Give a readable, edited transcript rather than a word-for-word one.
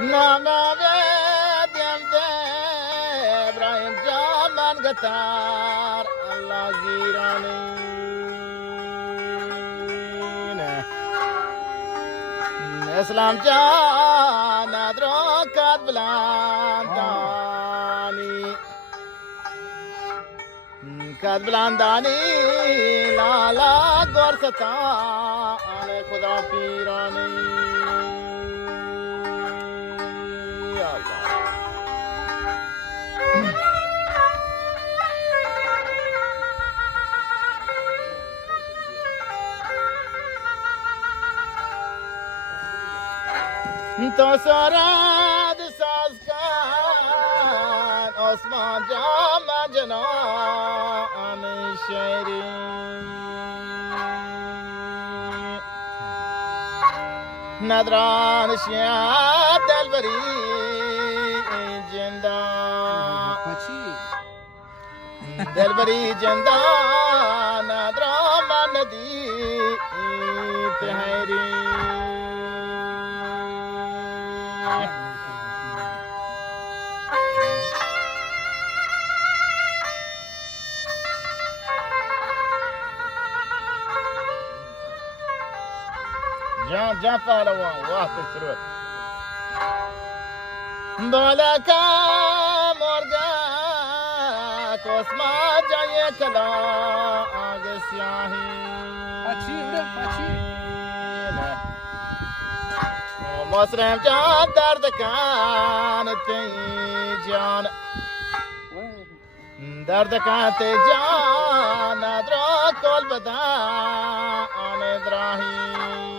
ناما بيديم دي إبراهيم جامان قطار الله زيرانين إسلام جانا دروكات بلانداني كات بلانداني لا لا غورستا آنے خدا پیرانی یا اللہ تو سراد ساز کن عثمان جام جنان شیرین ندران شیاد دلبری جندا دلبری جندا ندران من ندی تهری جان پهلوان واسه سرود بالکا مرگا کوسما جای کلا آگ سیاهی مسلم جان درد کان تی جان درد کان تی جان درا کول بدا آن ابراهیم